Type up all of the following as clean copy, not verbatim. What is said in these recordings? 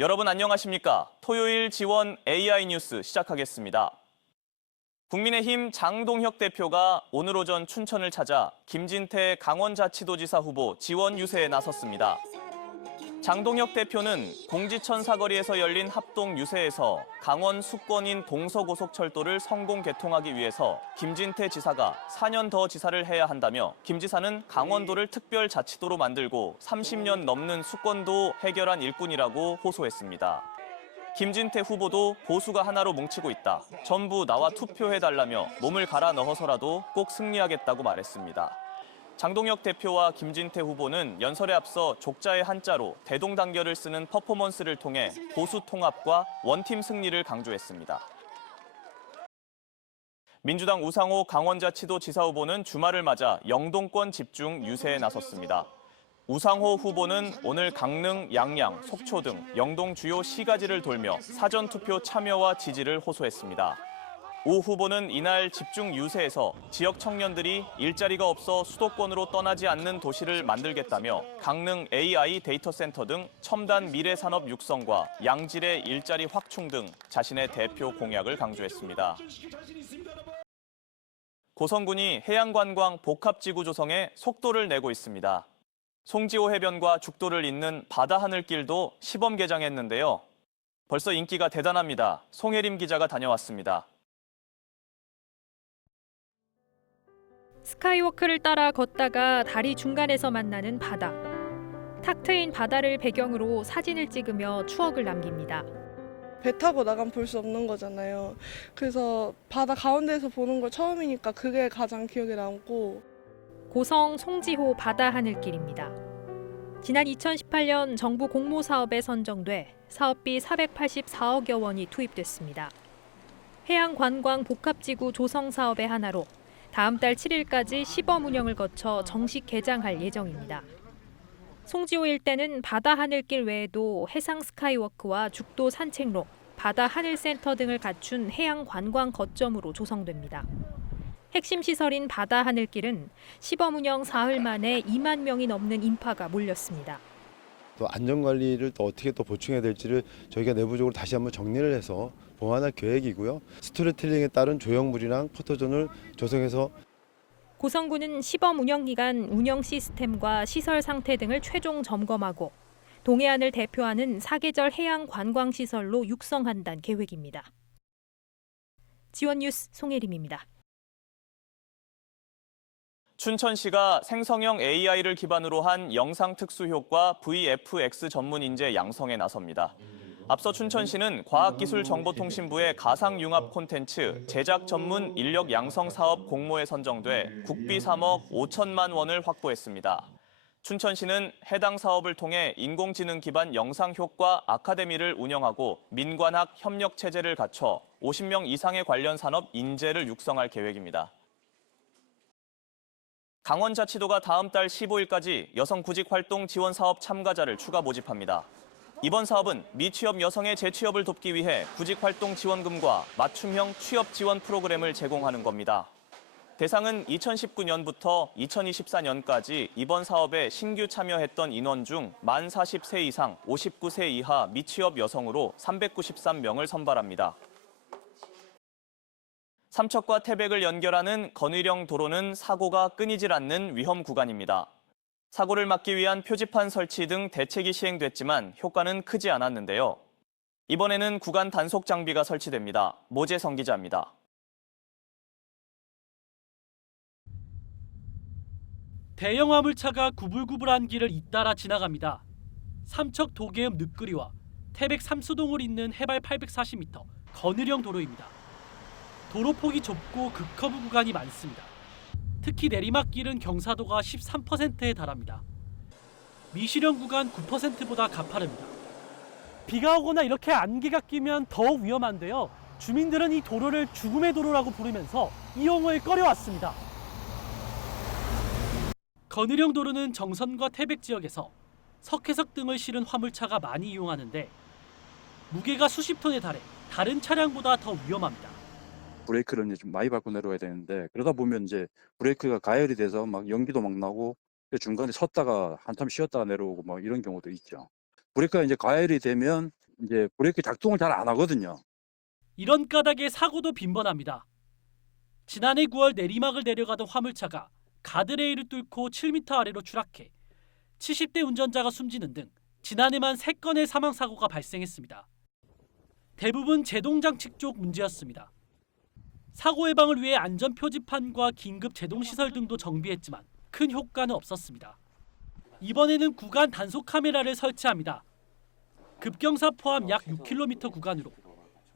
여러분 안녕하십니까? 토요일 지원 AI 뉴스 시작하겠습니다. 국민의힘 장동혁 대표가 오늘 오전 춘천을 찾아 김진태 강원자치도지사 후보 지원 유세에 나섰습니다. 장동혁 대표는 공지천 사거리에서 열린 합동 유세에서 강원 수권인 동서고속철도를 성공 개통하기 위해서 김진태 지사가 4년 더 지사를 해야 한다며 김 지사는 강원도를 특별자치도로 만들고 30년 넘는 수권도 해결한 일꾼이라고 호소했습니다. 김진태 후보도 보수가 하나로 뭉치고 있다. 전부 나와 투표해달라며 몸을 갈아 넣어서라도 꼭 승리하겠다고 말했습니다. 장동혁 대표와 김진태 후보는 연설에 앞서 족자의 한자로 대동단결을 쓰는 퍼포먼스를 통해 보수 통합과 원팀 승리를 강조했습니다. 민주당 우상호 강원자치도 지사 후보는 주말을 맞아 영동권 집중 유세에 나섰습니다. 우상호 후보는 오늘 강릉, 양양, 속초 등 영동 주요 시가지를 돌며 사전투표 참여와 지지를 호소했습니다. 우 후보는 이날 집중 유세에서 지역 청년들이 일자리가 없어 수도권으로 떠나지 않는 도시를 만들겠다며 강릉 AI 데이터 센터 등 첨단 미래 산업 육성과 양질의 일자리 확충 등 자신의 대표 공약을 강조했습니다. 고성군이 해양관광 복합지구 조성에 속도를 내고 있습니다. 송지호 해변과 죽도를 잇는 바다하늘길도 시범 개장했는데요. 벌써 인기가 대단합니다. 송혜림 기자가 다녀왔습니다. 스카이워크를 따라 걷다가 다리 중간에서 만나는 바다. 탁 트인 바다를 배경으로 사진을 찍으며 추억을 남깁니다. 배 타고 나가면 볼 수 없는 거잖아요. 그래서 바다 가운데에서 보는 거 처음이니까 그게 가장 기억에 남고. 고성 송지호 바다 하늘길입니다. 지난 2018년 정부 공모 사업에 선정돼 사업비 484억여 원이 투입됐습니다. 해양관광 복합지구 조성 사업의 하나로 다음 달 7일까지 시범 운영을 거쳐 정식 개장할 예정입니다. 송지호 일대는 바다 하늘길 외에도 해상 스카이워크와 죽도 산책로, 바다 하늘센터 등을 갖춘 해양 관광 거점으로 조성됩니다. 핵심 시설인 바다 하늘길은 시범 운영 사흘 만에 2만 명이 넘는 인파가 몰렸습니다. 또 안전관리를 또 어떻게 또 보충해야 될지를 저희가 내부적으로 다시 한번 정리를 해서 보완할 계획이고요. 스토리텔링에 따른 조형물이랑 포토존을 조성해서 고성군은 시범 운영 기간 운영 시스템과 시설 상태 등을 최종 점검하고 동해안을 대표하는 사계절 해양 관광 시설로 육성한다는 계획입니다. 지원 뉴스 송혜림입니다. 춘천시가 생성형 AI를 기반으로 한 영상 특수 효과 VFX 전문 인재 양성에 나섭니다. 앞서 춘천시는 과학기술정보통신부의 가상융합 콘텐츠 제작 전문 인력 양성 사업 공모에 선정돼 국비 3억 5천만 원을 확보했습니다. 춘천시는 해당 사업을 통해 인공지능 기반 영상 효과 아카데미를 운영하고 민관학 협력 체제를 갖춰 50명 이상의 관련 산업 인재를 육성할 계획입니다. 강원자치도가 다음 달 15일까지 여성 구직 활동 지원 사업 참가자를 추가 모집합니다. 이번 사업은 미취업 여성의 재취업을 돕기 위해 구직 활동 지원금과 맞춤형 취업 지원 프로그램을 제공하는 겁니다. 대상은 2019년부터 2024년까지 이번 사업에 신규 참여했던 인원 중 만 40세 이상 59세 이하 미취업 여성으로 393명을 선발합니다. 삼척과 태백을 연결하는 건의령 도로는 사고가 끊이질 않는 위험 구간입니다. 사고를 막기 위한 표지판 설치 등 대책이 시행됐지만 효과는 크지 않았는데요. 이번에는 구간 단속 장비가 설치됩니다. 모재성 기자입니다. 대형 화물차가 구불구불한 길을 잇따라 지나갑니다. 삼척 도계읍 늪거리와 태백 삼수동을 잇는 해발 840m 건의령 도로입니다. 도로폭이 좁고 급커브 구간이 많습니다. 특히 내리막길은 경사도가 13%에 달합니다. 미시령 구간 9%보다 가파릅니다. 비가 오거나 이렇게 안개가 끼면 더 위험한데요. 주민들은 이 도로를 죽음의 도로라고 부르면서 이용을 꺼려왔습니다. 건의령 도로는 정선과 태백 지역에서 석회석 등을 실은 화물차가 많이 이용하는데 무게가 수십 톤에 달해 다른 차량보다 더 위험합니다. 브레이크를 이제 좀 많이 밟고 내려와야 되는데 그러다 보면 이제 브레이크가 가열이 돼서 막 연기도 막 나고 중간에 섰다가 한참 쉬었다가 내려오고 막 이런 경우도 있죠. 브레이크가 이제 가열이 되면 이제 브레이크 작동을 잘 안 하거든요. 이런 까닭에 사고도 빈번합니다. 지난해 9월 내리막을 내려가던 화물차가 가드레일을 뚫고 7m 아래로 추락해 70대 운전자가 숨지는 등 지난해만 3건의 사망사고가 발생했습니다. 대부분 제동장치 쪽 문제였습니다. 사고 예방을 위해 안전 표지판과 긴급 제동 시설 등도 정비했지만 큰 효과는 없었습니다. 이번에는 구간 단속 카메라를 설치합니다. 급경사 포함 약 6km 구간으로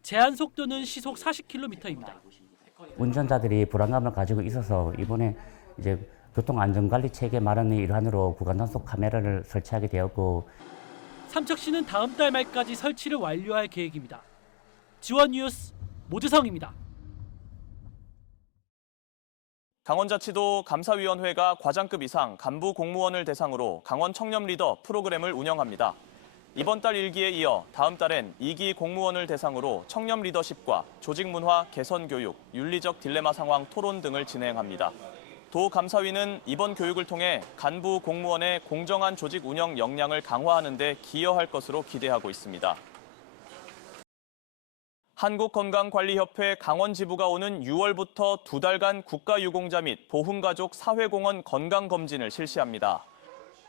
제한 속도는 시속 40km입니다. 운전자들이 불안감을 가지고 있어서 이번에 이제 교통안전관리 체계 마련의 일환으로 구간 단속 카메라를 설치하게 되었고, 삼척시는 다음 달 말까지 설치를 완료할 계획입니다. 지원 뉴스 모재성입니다. 강원자치도 감사위원회가 과장급 이상 간부 공무원을 대상으로 강원 청렴 리더 프로그램을 운영합니다. 이번 달 1기에 이어 다음 달엔 2기 공무원을 대상으로 청렴 리더십과 조직 문화 개선 교육, 윤리적 딜레마 상황 토론 등을 진행합니다. 도 감사위는 이번 교육을 통해 간부 공무원의 공정한 조직 운영 역량을 강화하는 데 기여할 것으로 기대하고 있습니다. 한국건강관리협회 강원지부가 오는 6월부터 2달간 국가유공자 및 보훈가족 사회공헌 건강검진을 실시합니다.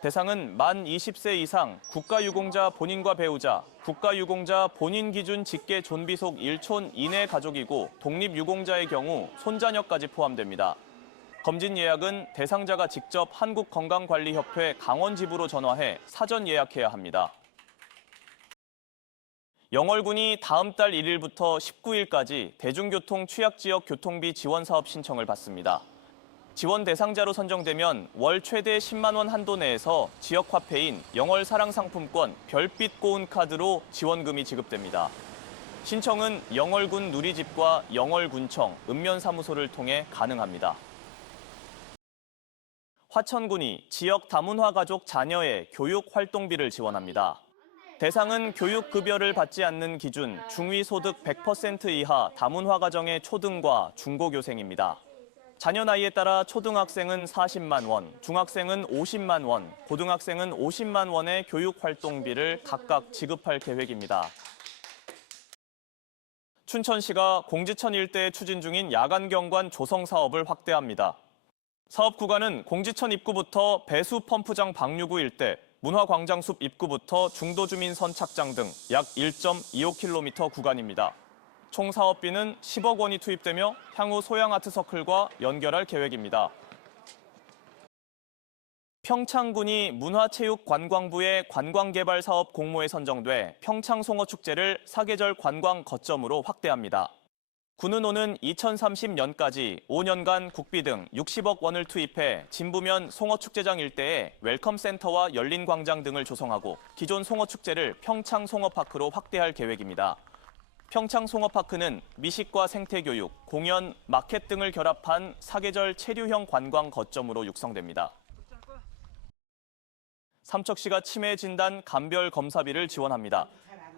대상은 만 20세 이상 국가유공자 본인과 배우자, 국가유공자 본인 기준 직계 존비속 1촌 이내 가족이고 독립유공자의 경우 손자녀까지 포함됩니다. 검진 예약은 대상자가 직접 한국건강관리협회 강원지부로 전화해 사전 예약해야 합니다. 영월군이 다음 달 1일부터 19일까지 대중교통 취약지역 교통비 지원 사업 신청을 받습니다. 지원 대상자로 선정되면 월 최대 10만 원 한도 내에서 지역 화폐인 영월 사랑상품권 별빛 고운 카드로 지원금이 지급됩니다. 신청은 영월군 누리집과 영월군청, 읍면사무소를 통해 가능합니다. 화천군이 지역 다문화 가족 자녀의 교육 활동비를 지원합니다. 대상은 교육급여를 받지 않는 기준 중위소득 100% 이하 다문화 가정의 초등과 중고교생입니다. 자녀 나이에 따라 초등학생은 40만 원, 중학생은 50만 원, 고등학생은 50만 원의 교육활동비를 각각 지급할 계획입니다. 춘천시가 공지천 일대에 추진 중인 야간경관 조성 사업을 확대합니다. 사업 구간은 공지천 입구부터 배수 펌프장 방류구 일대, 문화광장숲 입구부터 중도주민 선착장 등 약 1.25km 구간입니다. 총 사업비는 10억 원이 투입되며 향후 소양아트서클과 연결할 계획입니다. 평창군이 문화체육관광부의 관광개발 사업 공모에 선정돼 평창송어축제를 사계절 관광 거점으로 확대합니다. 군은 오는 2030년까지 5년간 국비 등 60억 원을 투입해 진부면 송어축제장 일대에 웰컴센터와 열린광장 등을 조성하고 기존 송어축제를 평창송어파크로 확대할 계획입니다. 평창송어파크는 미식과 생태교육, 공연, 마켓 등을 결합한 사계절 체류형 관광 거점으로 육성됩니다. 삼척시가 치매 진단 감별 검사비를 지원합니다.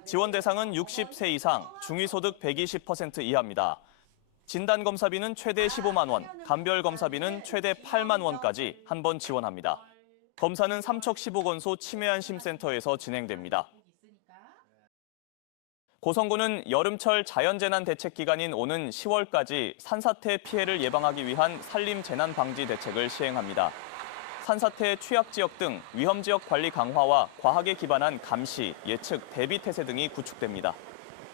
지원 대상은 60세 이상, 중위소득 120% 이하입니다. 진단검사비는 최대 15만 원, 감별검사비는 최대 8만 원까지 한 번 지원합니다. 검사는 삼척시보건소 치매안심센터에서 진행됩니다. 고성군은 여름철 자연재난 대책 기간인 오는 10월까지 산사태 피해를 예방하기 위한 산림재난방지 대책을 시행합니다. 산사태 취약지역 등 위험지역 관리 강화와 과학에 기반한 감시, 예측, 대비 태세 등이 구축됩니다.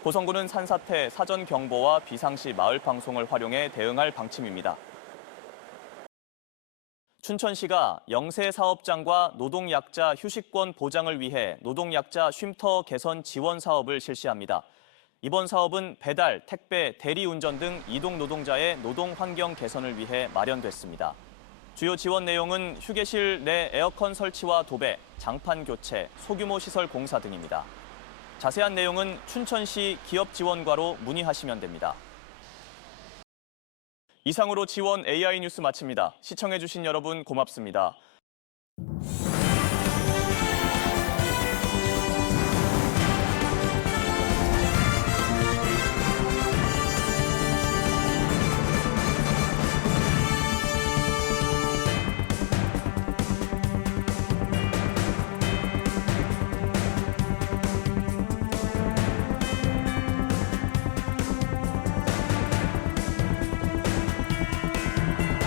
고성군은 산사태 사전 경보와 비상시 마을 방송을 활용해 대응할 방침입니다. 춘천시가 영세 사업장과 노동약자 휴식권 보장을 위해 노동약자 쉼터 개선 지원 사업을 실시합니다. 이번 사업은 배달, 택배, 대리운전 등 이동 노동자의 노동 환경 개선을 위해 마련됐습니다. 주요 지원 내용은 휴게실 내 에어컨 설치와 도배, 장판 교체, 소규모 시설 공사 등입니다. 자세한 내용은 춘천시 기업지원과로 문의하시면 됩니다. 이상으로 지원 AI 뉴스 마칩니다. 시청해주신 여러분 고맙습니다.